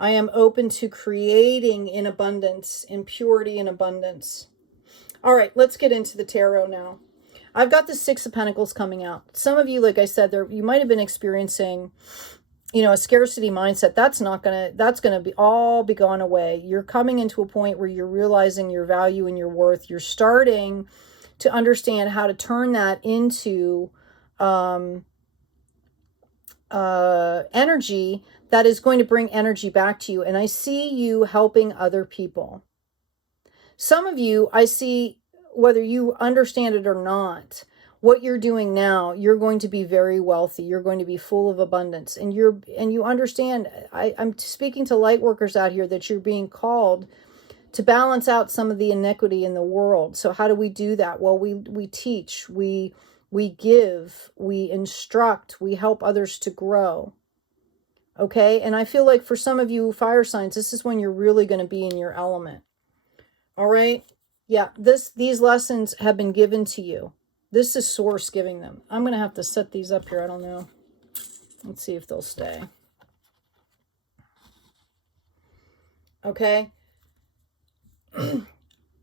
I am open to creating in abundance, in purity and abundance. All right, let's get into the tarot now. I've got the Six of Pentacles coming out. Some of you, like I said, you might have been experiencing, you know, a scarcity mindset. That's going to all be gone away. You're coming into a point where you're realizing your value and your worth. You're starting to understand how to turn that into energy that is going to bring energy back to you. And I see you helping other people. Some of you, I see, whether you understand it or not, what you're doing now, you're going to be very wealthy. You're going to be full of abundance. And you understand, I'm speaking to light workers out here, that you're being called to balance out some of the iniquity in the world. So how do we do that? Well, we teach, we give, we instruct, we help others to grow. Okay? And I feel like for some of you fire signs, this is when you're really going to be in your element. All right? Yeah, these lessons have been given to you. This is Source giving them. I'm going to have to set these up here. I don't know. Let's see if they'll stay. Okay?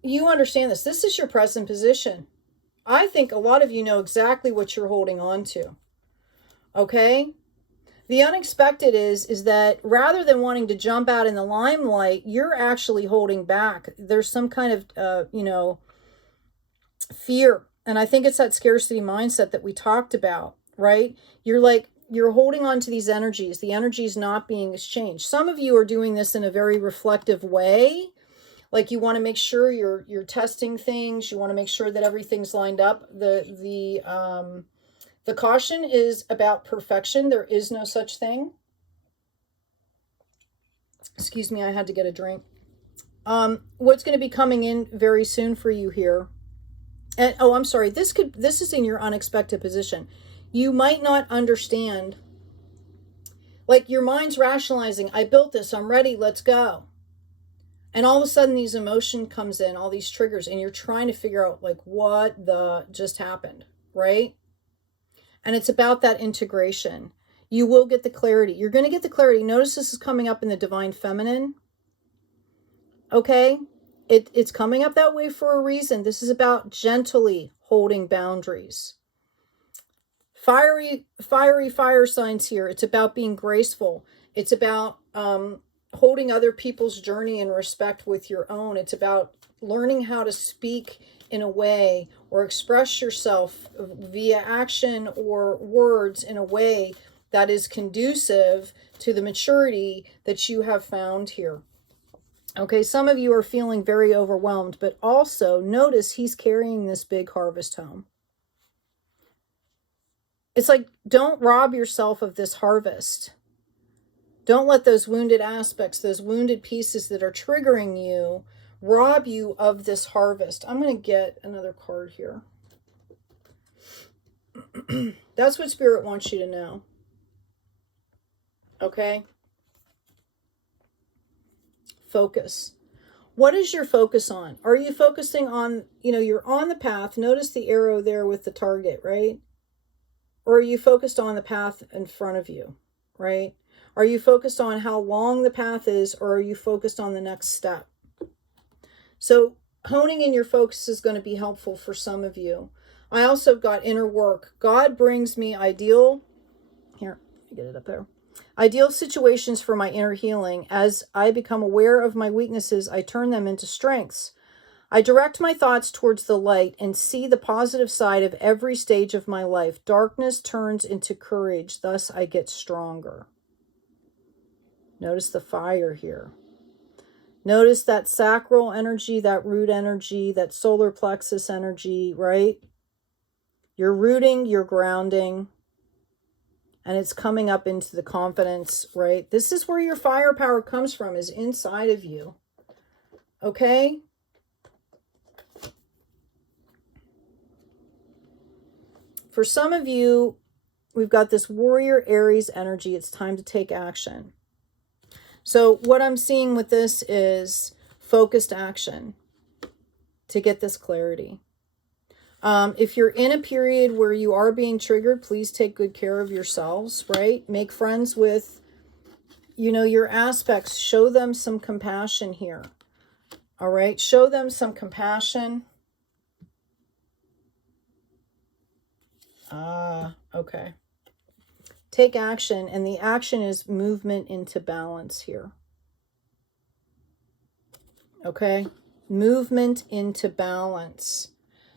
You understand this. This is your present position. I think a lot of you know exactly what you're holding on to. Okay? The unexpected is that rather than wanting to jump out in the limelight, you're actually holding back. There's some kind of, you know, fear. And I think it's that scarcity mindset that we talked about, right? You're holding on to these energies. The energy is not being exchanged. Some of you are doing this in a very reflective way. Like you want to make sure you're testing things. You want to make sure that everything's lined up. The caution is about perfection. There is no such thing. Excuse me, I had to get a drink. What's going to be coming in very soon for you here? And oh, I'm sorry. This is in your unexpected position. You might not understand. Like your mind's rationalizing, I built this, I'm ready, let's go. And all of a sudden these emotion comes in, all these triggers, and you're trying to figure out like what the just happened, right? And it's about that integration. You will get the clarity. You're going to get the clarity. Notice this is coming up in the divine feminine. Okay? It's coming up that way for a reason. This is about gently holding boundaries. Fiery fire signs here. It's about being graceful. It's about holding other people's journey in respect with your own. It's about learning how to speak in a way or express yourself via action or words in a way that is conducive to the maturity that you have found here. Okay, some of you are feeling very overwhelmed, but also notice he's carrying this big harvest home. It's like, don't rob yourself of this harvest. Don't let those wounded aspects, those wounded pieces that are triggering you, rob you of this harvest. I'm going to get another card here. That's what Spirit wants you to know. Okay? Focus. What is your focus on? Are you focusing on, you're on the path. Notice the arrow there with the target, right? Or are you focused on the path in front of you, right? Are you focused on how long the path is, or are you focused on the next step? So honing in your focus is going to be helpful for some of you. I also got inner work. God brings me ideal situations for my inner healing. As I become aware of my weaknesses, I turn them into strengths. I direct my thoughts towards the light and see the positive side of every stage of my life. Darkness turns into courage. Thus, I get stronger. Notice the fire here. Notice that sacral energy, that root energy, that solar plexus energy, right? You're rooting, you're grounding, and it's coming up into the confidence, right? This is where your firepower comes from, is inside of you. Okay? For some of you, we've got this warrior Aries energy. It's time to take action. So what I'm seeing with this is focused action to get this clarity. If you're in a period where you are being triggered, please take good care of yourselves, right? Make friends with you know, your aspects, show them some compassion here. All right, show them some compassion. Okay. Take action, and the action is movement into balance here. Okay, movement into balance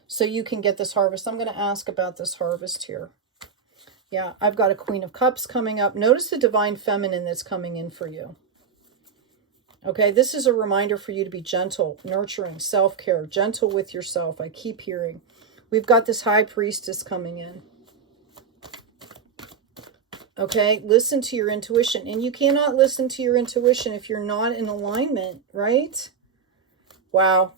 so you can get this harvest. I'm going to ask about this harvest here. Yeah, I've got a Queen of Cups coming up. Notice the divine feminine that's coming in for you. Okay, this is a reminder for you to be gentle, nurturing, self-care, gentle with yourself. I keep hearing. We've got this high priestess coming in. Okay, listen to your intuition. And you cannot listen to your intuition if you're not in alignment, right? Wow.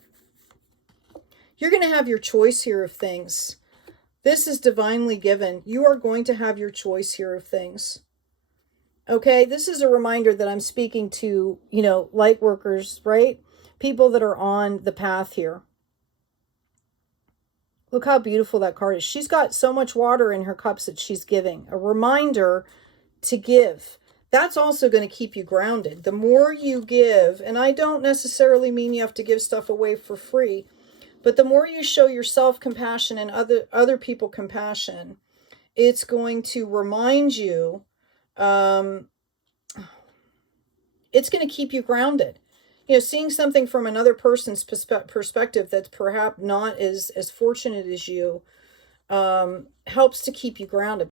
You're going to have your choice here of things. This is divinely given. You are going to have your choice here of things. Okay, this is a reminder that I'm speaking to, you know, light workers, right? People that are on the path here. Look how beautiful that card is. She's got so much water in her cups that she's giving. A reminder to give. That's also going to keep you grounded. The more you give, and I don't necessarily mean you have to give stuff away for free, but the more you show yourself compassion and other people compassion, it's going to remind you, it's going to keep you grounded. You know, seeing something from another person's perspective that's perhaps not as fortunate as you helps to keep you grounded.